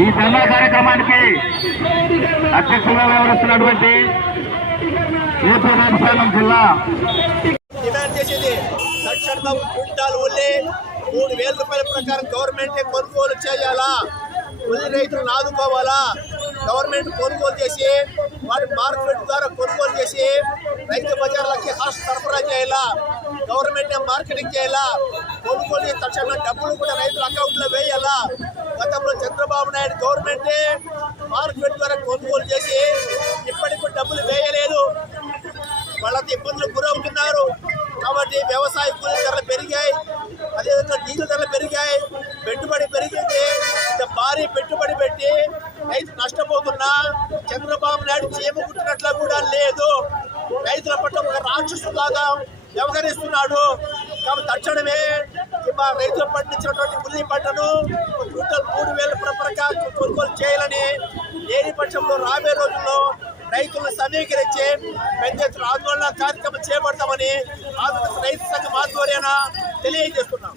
ఈ ధర్నా కార్యక్రమానికి అధ్యక్షులుగా వ్యవహరిస్తున్నటువంటి ఏపీ రాజస్థానం జిల్లా. డిమాండ్ చేసేది. శాతం క్వింటాల్ ఉల్లి మూడు వేల రూపాయల ప్రకారం గవర్నమెంట్ కొనుగోలు చేయాలా? ఉల్లి రైతులను ఆదుకోవాలా గవర్నమెంట్ కొనుగోలు చేసి వారి మార్కెట్ ద్వారా కొనుగోలు చేసి రైతు బజార్లకి హాస్ట్ సరఫరా చేయాలా? గవర్నమెంట్ మార్కెటింగ్ చేయాలా? కొనుగోలు చేసి డబ్బులు కూడా రైతుల అకౌంట్లో వేయాలా? గతంలో చంద్రబాబు నాయుడు గవర్నమెంటే మార్కెట్ ద్వారా కొనుగోలు చేసి ఇప్పటికి డబ్బులు వేయలేదు. వాళ్ళకి ఇబ్బందులు గురవుతున్నారు. కాబట్టి వ్యవసాయ కూలీ ధరలు పెరిగాయి. అదేవిధంగా డీజిల్ ధరలు పెరిగాయి. పెట్టుబడి పెరిగింది. ఇంత భారీ పెట్టుబడి పెట్టి రైతు నష్టపోతున్నా చంద్రబాబు నాయుడు చేయముకుంటున్నట్లు కూడా లేదు. రైతుల పట్ల ఒక రాక్షసులాగా వ్యవహరిస్తున్నాడు. కాబట్టి తక్షణమే మా రైతులు పండించినటువంటి ఉల్లి పంటను క్వింటల్ మూడు వేల ప్రకారం కొనుగోలు చేయాలని లేని పక్షంలో రాబోయే రోజుల్లో రైతులను సమీకరించి పెద్ద ఎత్తున ఆందోళన కార్యక్రమం చేపడతామని ఆంధ్రప్రదేశ్ రైతు సంఘం ఆధ్వర్యాన తెలియజేస్తున్నాం.